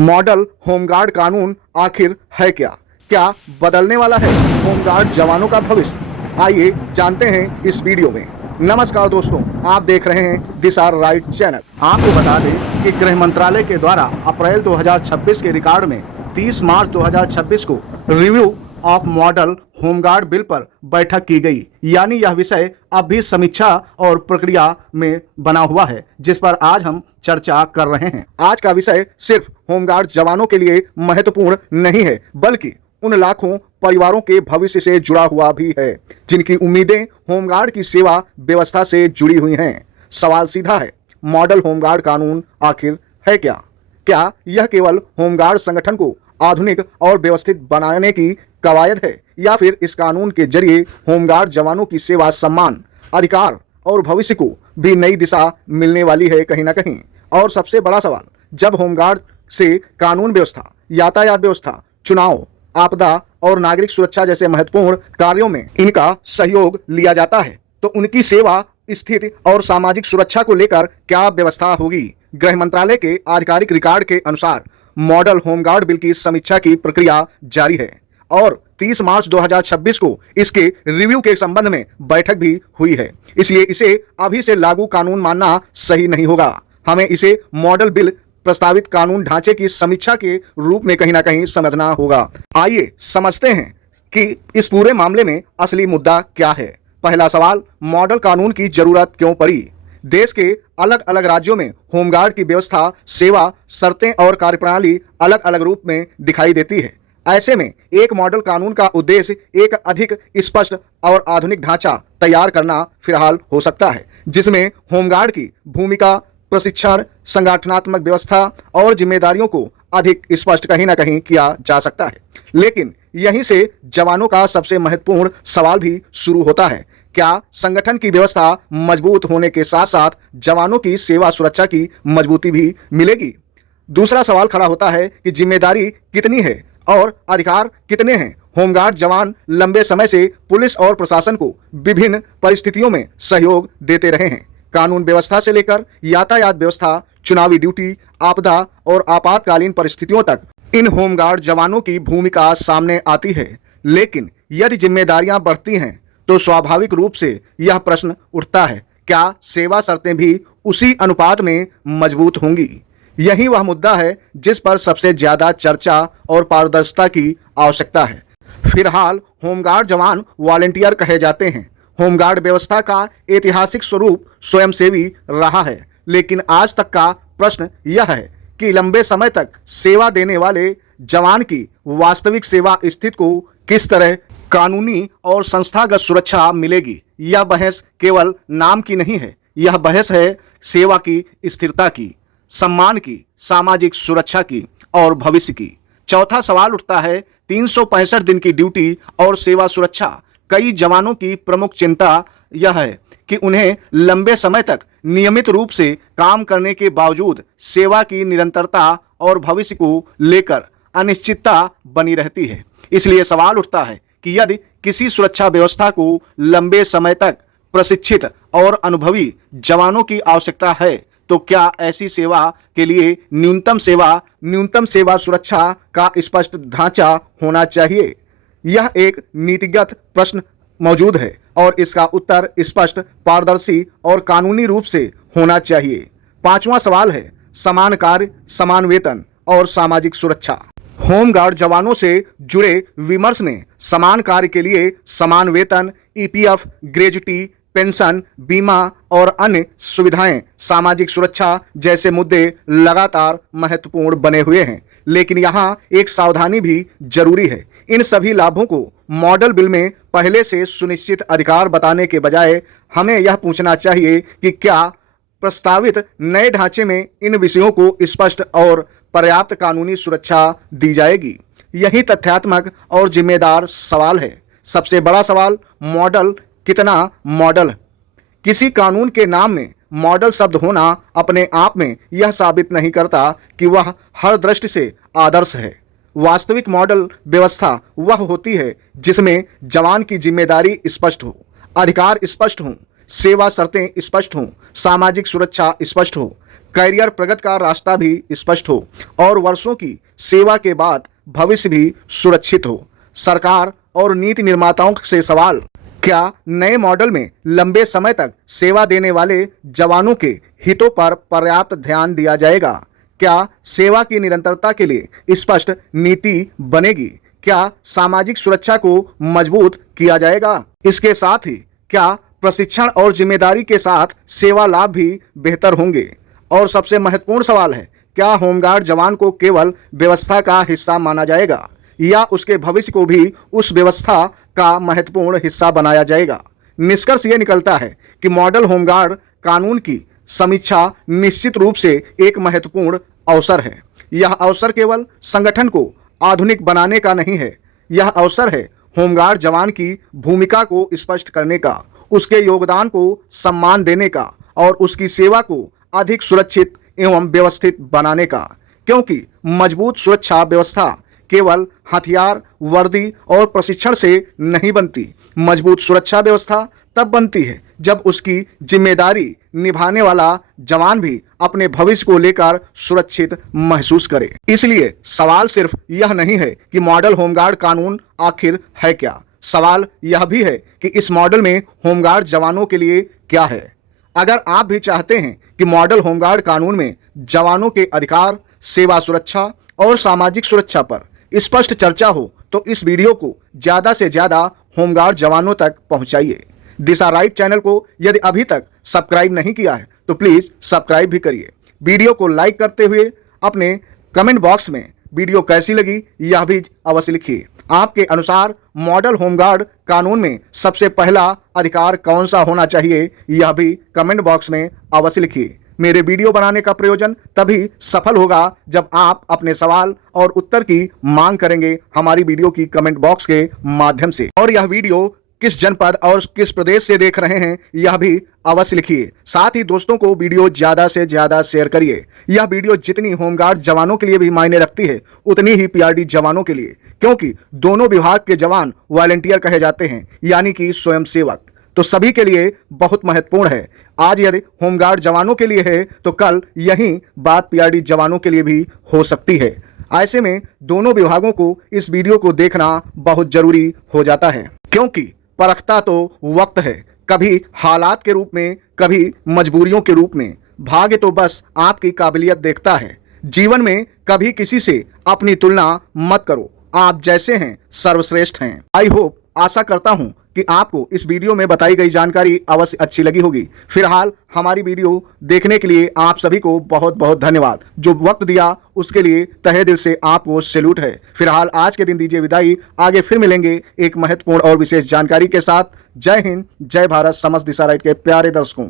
Model home guard कानून आखिर है क्या? क्या बदलने वाला है होमगार्ड जवानों का भविष्य? आइए जानते हैं इस वीडियो में। नमस्कार दोस्तों, आप देख रहे हैं दिस आर राइट चैनल। आपको बता दें कि गृह मंत्रालय के द्वारा अप्रैल 2026 के रिकॉर्ड में 30 मार्च 2026 को review of model home guard bill पर बैठक की गई। यानी यह विषय अब भी समीक्षा और प्रक्रिया में बना हुआ है, जिस पर आज हम चर्चा कर रहे हैं। आज का विषय सिर्फ होमगार्ड जवानों के लिए महत्वपूर्ण नहीं है, बल्कि उन लाखों परिवारों के भविष्य से जुड़ा हुआ भी है जिनकी उम्मीदें होमगार्ड की सेवा व्यवस्था से जुड़ी हुई हैं। सवाल सीधा है, मॉडल होमगार्ड कानून आखिर है क्या? क्या यह केवल होमगार्ड संगठन को आधुनिक और व्यवस्थित बनाने की कवायद है, या फिर इस कानून के जरिए होमगार्ड जवानों की सेवा, सम्मान, अधिकार और भविष्य को भी नई दिशा मिलने वाली है कहीं ना कहीं? और सबसे बड़ा सवाल, जब होमगार्ड से कानून व्यवस्था, यातायात व्यवस्था, चुनाव, आपदा और नागरिक सुरक्षा जैसे महत्वपूर्ण कार्यों में इनका सहयोग लिया जाता है, तो उनकी सेवा, स्थिति और सामाजिक सुरक्षा को लेकर क्या व्यवस्था होगी? गृह मंत्रालय के आधिकारिक रिकॉर्ड के अनुसार मॉडल होमगार्ड बिल की समीक्षा की प्रक्रिया जारी है और 30 मार्च 2026 को इसके रिव्यू के संबंध में बैठक भी हुई है। इसलिए इसे अभी से लागू कानून मानना सही नहीं होगा। हमें इसे मॉडल बिल प्रस्तावित कानून ढांचे की समीक्षा के रूप में कहीं ना कहीं समझना होगा। आइए समझते हैं कि इस पूरे मामले में असली मुद्दा क्या है। पहला सवाल, मॉडल कानून की जरूरत क्यों पड़ी? देश के अलग अलग राज्यों में होमगार्ड की व्यवस्था, सेवा, शर्तें और कार्यप्रणाली अलग अलग रूप में दिखाई देती है। ऐसे में एक मॉडल कानून का उद्देश्य एक अधिक स्पष्ट और आधुनिक ढांचा तैयार करना फिलहाल हो सकता है, जिसमें होमगार्ड की भूमिका, प्रशिक्षण, संगठनात्मक व्यवस्था और जिम्मेदारियों को अधिक स्पष्ट कहीं ना कहीं किया जा सकता है। लेकिन यहीं से जवानों का सबसे महत्वपूर्ण सवाल भी शुरू होता है। क्या संगठन की व्यवस्था मजबूत होने के साथ साथ जवानों की सेवा सुरक्षा की मजबूती भी मिलेगी? दूसरा सवाल खड़ा होता है कि जिम्मेदारी कितनी है और अधिकार कितने हैं? होमगार्ड जवान लंबे समय से पुलिस और प्रशासन को विभिन्न परिस्थितियों में सहयोग देते रहे हैं। कानून व्यवस्था से लेकर यातायात व्यवस्था, चुनावी ड्यूटी, आपदा और आपातकालीन परिस्थितियों तक इन होमगार्ड जवानों की भूमिका सामने आती है। लेकिन यदि जिम्मेदारियां बढ़ती हैं तो स्वाभाविक रूप से यह प्रश्न उठता है, क्या सेवा शर्तें भी उसी अनुपात में मजबूत होंगी? यही वह मुद्दा है जिस पर सबसे ज्यादा चर्चा और पारदर्शिता की आवश्यकता है। फिलहाल होमगार्ड जवान वॉलंटियर कहे जाते हैं। होमगार्ड व्यवस्था का ऐतिहासिक स्वरूप स्वयंसेवी रहा है, लेकिन आज तक का प्रश्न यह है कि लंबे समय तक सेवा देने वाले जवान की वास्तविक सेवा स्थिति को किस तरह कानूनी और संस्थागत सुरक्षा मिलेगी? यह बहस केवल नाम की नहीं है, यह बहस है सेवा की स्थिरता की, सम्मान की, सामाजिक सुरक्षा की और भविष्य की। चौथा सवाल उठता है, 365 दिन की ड्यूटी और सेवा सुरक्षा। कई जवानों की प्रमुख चिंता यह है कि उन्हें लंबे समय तक नियमित रूप से काम करने के बावजूद सेवा की निरंतरता और भविष्य को लेकर अनिश्चितता बनी रहती है। इसलिए सवाल उठता है कि यदि किसी सुरक्षा व्यवस्था को लंबे समय तक प्रशिक्षित और अनुभवी जवानों की आवश्यकता है, तो क्या ऐसी सेवा के लिए न्यूनतम सेवा सुरक्षा का स्पष्ट ढांचा होना चाहिए? यह एक नीतिगत प्रश्न मौजूद है और इसका उत्तर स्पष्ट, पारदर्शी और कानूनी रूप से होना चाहिए। पांचवा सवाल है, समान कार्य, समान वेतन और सामाजिक सुरक्षा। होमगार्ड जवानों से जुड़े विमर्श में समान कार्य के लिए समान वेतन, ईपीएफ, ग्रेजुटी, पेंशन, बीमा और अन्य सुविधाएं, सामाजिक सुरक्षा जैसे मुद्दे लगातार महत्वपूर्ण बने हुए हैं। लेकिन यहाँ एक सावधानी भी जरूरी है। इन सभी लाभों को मॉडल बिल में पहले से सुनिश्चित अधिकार बताने के बजाय हमें यह पूछना चाहिए कि क्या प्रस्तावित नए ढांचे में इन विषयों को स्पष्ट और पर्याप्त कानूनी सुरक्षा दी जाएगी? यही तथ्यात्मक और जिम्मेदार सवाल है। सबसे बड़ा सवाल, मॉडल कितना मॉडल? किसी कानून के नाम में मॉडल शब्द होना अपने आप में यह साबित नहीं करता कि वह हर दृष्टि से आदर्श है। वास्तविक मॉडल व्यवस्था वह होती है जिसमें जवान की जिम्मेदारी स्पष्ट हो, अधिकार स्पष्ट हों, सेवा शर्तें स्पष्ट हों, सामाजिक सुरक्षा स्पष्ट हो, करियर प्रगति का रास्ता भी स्पष्ट हो और वर्षों की सेवा के बाद भविष्य भी सुरक्षित हो। सरकार और नीति निर्माताओं से सवाल, क्या नए मॉडल में लंबे समय तक सेवा देने वाले जवानों के हितों पर पर्याप्त ध्यान दिया जाएगा? क्या सेवा की निरंतरता के लिए स्पष्ट नीति बनेगी? क्या सामाजिक सुरक्षा को मजबूत किया जाएगा? इसके साथ ही क्या प्रशिक्षण और जिम्मेदारी के साथ सेवा लाभ भी बेहतर होंगे? और सबसे महत्वपूर्ण सवाल है, क्या होमगार्ड जवान को केवल व्यवस्था का हिस्सा माना जाएगा या उसके भविष्य को भी उस व्यवस्था का महत्वपूर्ण हिस्सा बनाया जाएगा? निष्कर्ष ये निकलता है कि मॉडल होमगार्ड कानून की समीक्षा निश्चित रूप से एक महत्वपूर्ण अवसर है। यह अवसर केवल संगठन को आधुनिक बनाने का नहीं है, यह अवसर है होमगार्ड जवान की भूमिका को स्पष्ट करने का, उसके योगदान को सम्मान देने का और उसकी सेवा को अधिक सुरक्षित एवं व्यवस्थित बनाने का। क्योंकि मजबूत सुरक्षा व्यवस्था केवल हथियार, वर्दी और प्रशिक्षण से नहीं बनती। मजबूत सुरक्षा व्यवस्था तब बनती है जब उसकी जिम्मेदारी निभाने वाला जवान भी अपने भविष्य को लेकर सुरक्षित महसूस करे। इसलिए सवाल सिर्फ यह नहीं है कि मॉडल होमगार्ड कानून आखिर है क्या, सवाल यह भी है कि इस मॉडल में होमगार्ड जवानों के लिए क्या है। अगर आप भी चाहते हैं कि मॉडल होमगार्ड कानून में जवानों के अधिकार, सेवा सुरक्षा और सामाजिक सुरक्षा पर स्पष्ट चर्चा हो, तो इस वीडियो को ज़्यादा से ज़्यादा होमगार्ड जवानों तक पहुंचाइए। दिशा राइट चैनल को यदि अभी तक सब्सक्राइब नहीं किया है तो प्लीज़ सब्सक्राइब भी करिए। वीडियो को लाइक करते हुए अपने कमेंट बॉक्स में वीडियो कैसी लगी यह भी अवश्य लिखिए। आपके अनुसार मॉडल होमगार्ड कानून में सबसे पहला अधिकार कौन सा होना चाहिए यह भी कमेंट बॉक्स में अवश्य लिखिए। मेरे वीडियो बनाने का प्रयोजन तभी सफल होगा जब आप अपने सवाल और उत्तर की मांग करेंगे हमारी वीडियो की कमेंट बॉक्स के माध्यम से। और यह वीडियो किस जनपद और किस प्रदेश से देख रहे हैं यह भी अवश्य लिखिए। साथ ही दोस्तों को वीडियो ज़्यादा से ज़्यादा शेयर करिए। यह वीडियो जितनी होमगार्ड जवानों के लिए भी मायने रखती है उतनी ही पीआरडी जवानों के लिए, क्योंकि दोनों विभाग के जवान वॉलंटियर कहे जाते हैं, यानी कि स्वयंसेवक। तो सभी के लिए बहुत महत्वपूर्ण है। आज यदि होमगार्ड जवानों के लिए है तो कल यही बात पीआरडी जवानों के लिए भी हो सकती है। ऐसे में दोनों विभागों को इस वीडियो को देखना बहुत जरूरी हो जाता है, क्योंकि परखता तो वक्त है, कभी हालात के रूप में, कभी मजबूरियों के रूप में। भाग्य तो बस आपकी काबिलियत देखता है। जीवन में कभी किसी से अपनी तुलना मत करो, आप जैसे हैं सर्वश्रेष्ठ हैं। आई होप, आशा करता हूं कि आपको इस वीडियो में बताई गई जानकारी अवश्य अच्छी लगी होगी। फिलहाल हमारी वीडियो देखने के लिए आप सभी को बहुत बहुत धन्यवाद। जो वक्त दिया उसके लिए तहे दिल से आपको सैल्यूट है। फिलहाल आज के दिन दीजिए विदाई, आगे फिर मिलेंगे एक महत्वपूर्ण और विशेष जानकारी के साथ। जय हिंद, जय भारत समस्त दिशा राइट के प्यारे दर्शकों।